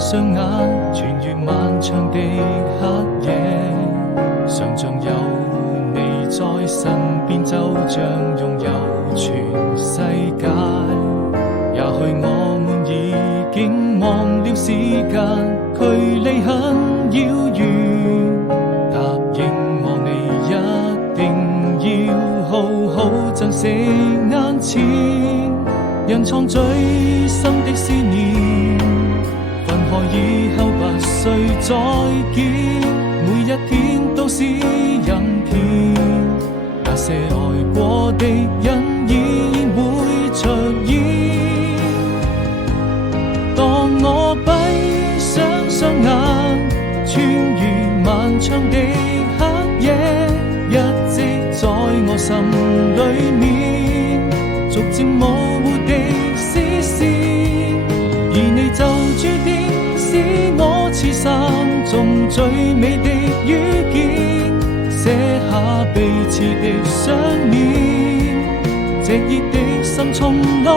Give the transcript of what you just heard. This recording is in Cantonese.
雙眼，穿越漫長的黑夜，想像有你在身邊，就像擁有全世界。也許我們已經忘了時間，距離很遙遠。答應我，你一定要好好珍惜眼前，人藏最深的思念。分開以後不需再見，每一天都是人片。那些愛過的人依然會出現。當我閉上雙眼，穿越漫長的黑夜，一直在我心裏面，逐漸模糊的視線，而你就注定是我此生中最美的遇見，寫下彼此的相念，這熱的心從來